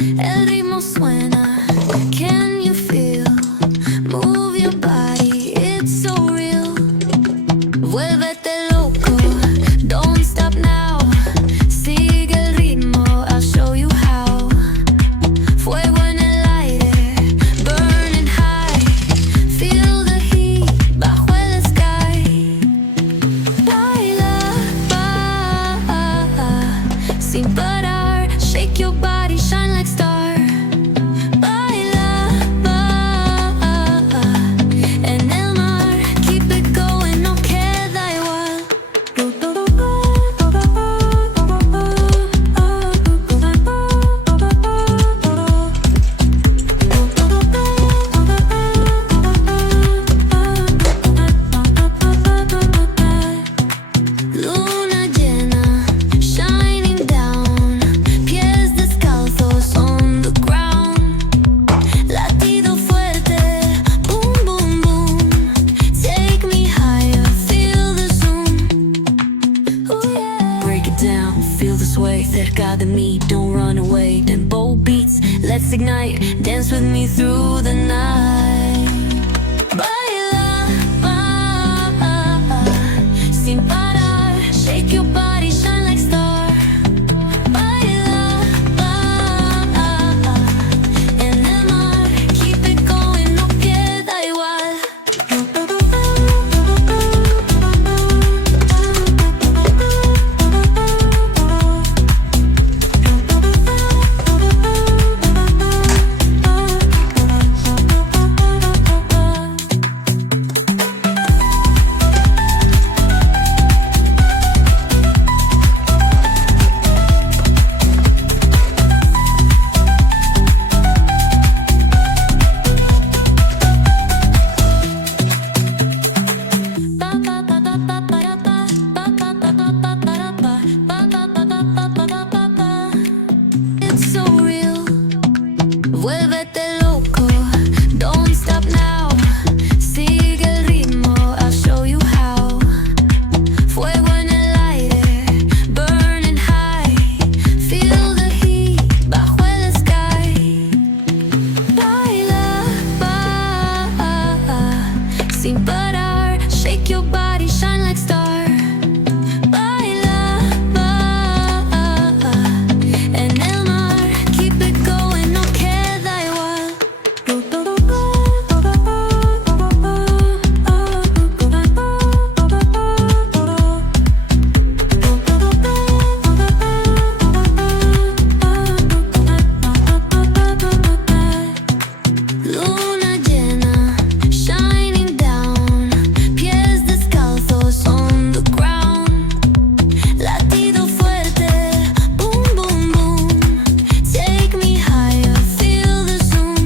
El ritmo suena. Can you feel? Move your body, it's so real. Vuélvete loco, don't stop now. Sigue el ritmo, I'll show you how. Fuego en el aire, burning high. Feel the heat bajo el sky. Baila, sin parar. Shake your body, shine like star. Baila, en el mar. Keep it going, no queda igual. Luna llena, shining down. Pies descalzos on the ground. Latido fuerte, boom, boom, boom. Take me higher, feel the zoom. Ooh, yeah. Break it down, feel the sway. Cerca de mí, don't run away. Tempo beats, let's ignite. Dance with me through the night. Baila, sin parar. Shake your body, shine like star. Baila, en el mar. Keep it going, no queda igual. It's so real. Vuélvete loco, don't stop now. Sigue el ritmo, I'll show you how. Fuego en el aire, burning high. Feel the heat bajo el sky. Baila, sin parar. Shake your body, shine like star. Baila, en el mar. Keep it going, no queda igual. Luna llena, shining down. Pies descalzos on the ground. Latido fuerte, boom, boom, boom. Take me higher, feel the zoom.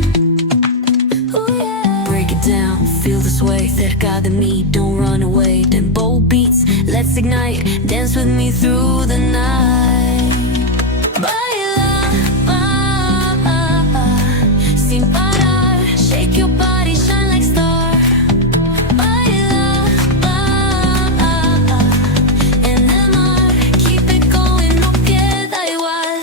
Ooh, yeah. Break it down, feel the sway. Cerca de mí, don't run away. Tempo beats, let's ignite. Dance with me through the night. Baila, sin parar. Shake your body, shine like star. Baila, en el mar. Keep it going, no queda igual.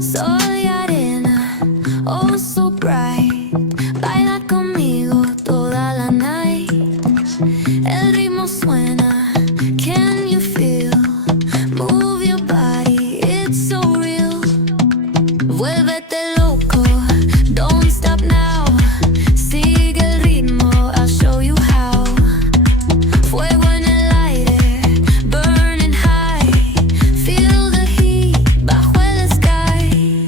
Sol y arena, oh so bright. Baila conmigo toda la night. El ritmo suena. Can you feel? Move your body, it's so real. Vuélvete loco, don't stop now. Sigue el ritmo, I'll show you how. Fuego en el aire, burning high. Feel the heat bajo el sky.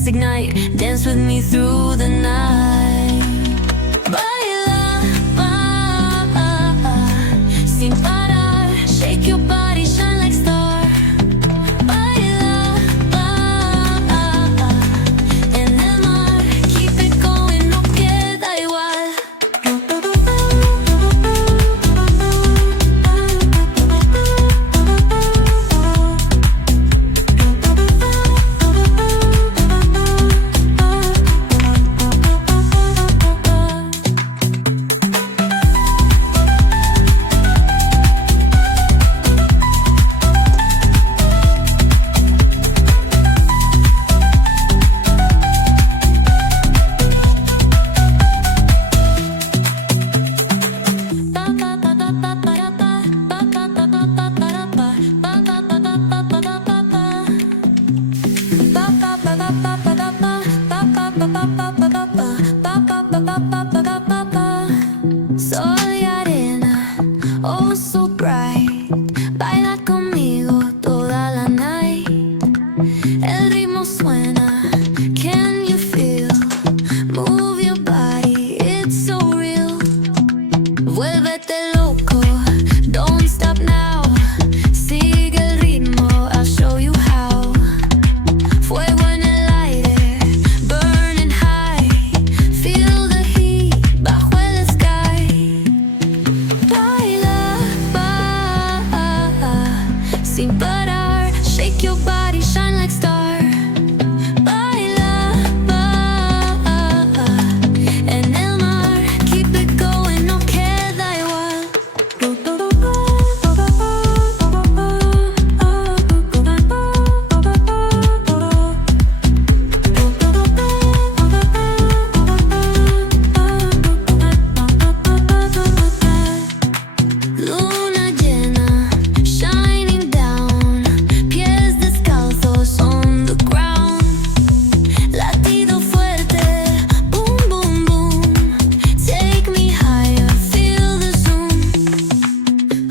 let's ignite, dance with me through the night. Baila, sin parar, shake your body, shine like star. Baila, en el mar, keep it going, no queda igual. Sol y arena, oh so bright. Baila conmigo toda la night. El ritmo suena, can you feel? Move your body, it's so real. Vuélvete loco, don't stop now. Sigue el ritmo, I'll show you how. Fuego en el aire, burning high. Feel the heat bajo el sky. Baila, sin parar, shake your body, shine like star. Baila, en el mar, keep it going, no queda igual. Luna llena, shining down, pies descalzos on the ground. Latido fuerte, boom, boom, boom. Take me higher, feel the zoom.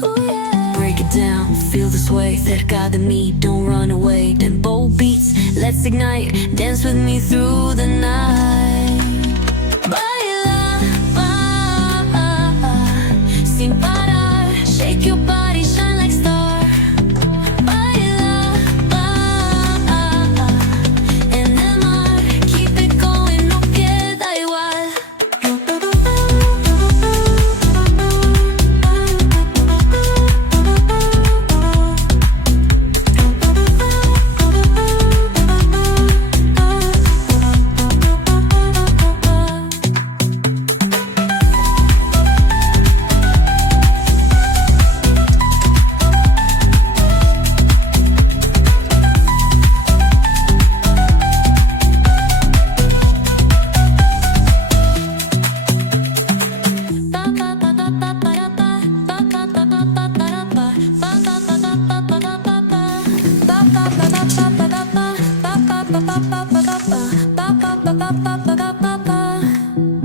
Ooh, yeah. Break it down, feel the sway, cerca de mí, don't run away. Tempo beats, let's ignite, dance with me through the night. Baila, sin parar, shake your body, shine like star. Baila, en el mar, keep it going, no queda igual.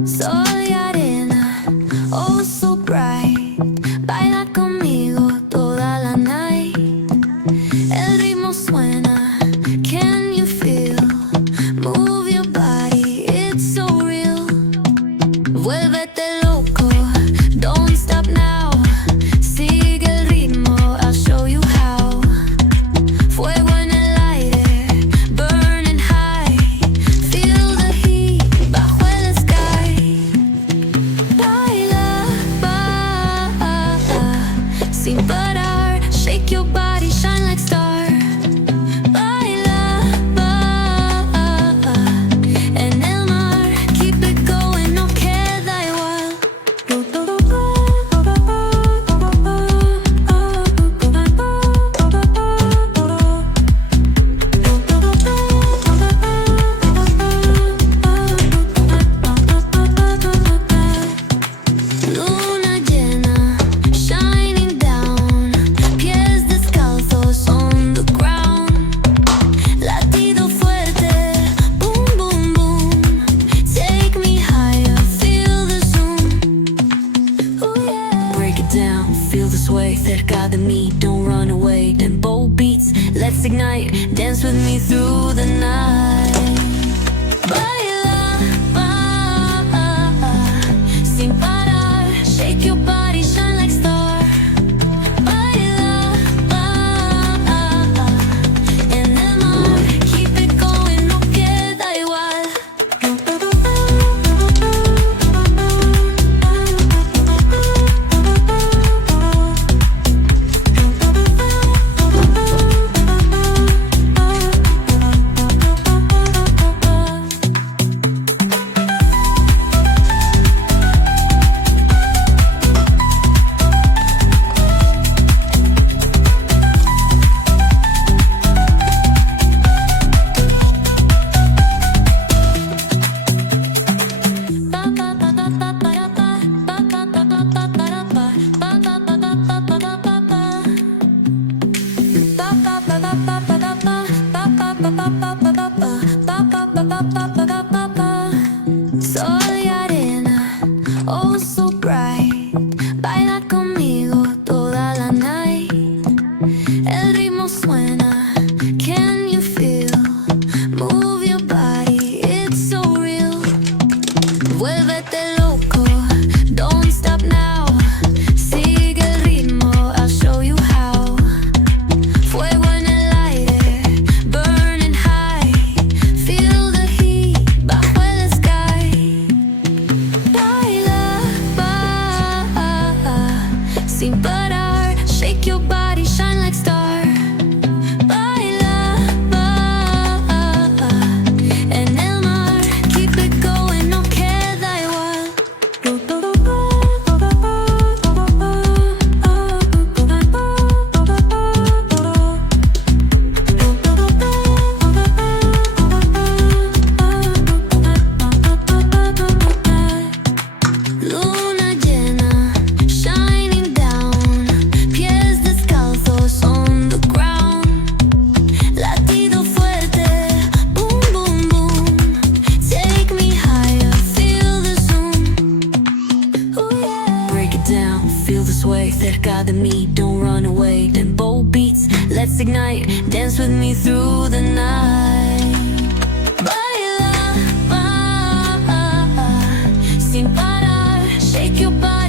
Sol y arena, oh so bright. Baila conmigo toda la night. El ritmo suena, can you feel? Move your body, it's so real. Vuélvete loco, don't stop now. Sigue el ritmo, I'll show you how. Fuego en el aire, burning high. Feel the heat bajo el sky. Baila, sin parar, shake your body, shine like star. Baila, en el mar, keep it going, no queda igual. Luna llena, shining down, pies descalzos on the ground. Latido fuerte, boom, boom, boom. Take me higher, feel the zoom. Ooh, yeah. Break it down, feel the sway, cerca de mí, don't run away. Tempo beats, let's ignite, dance with me through the night. shake your body, shine like star. Baila, en el mar, keep it going, no queda igual. Luna llena, shining down, pies descalzos on the ground. Latido fuerte, boom, boom, boom. Take me higher, feel the zoom. Ooh, yeah. Break it down, feel the sway, cerca de mí, don't run away. Tempo beats, let's ignite, dance with me through the night. Baila, sin parar, shake your body.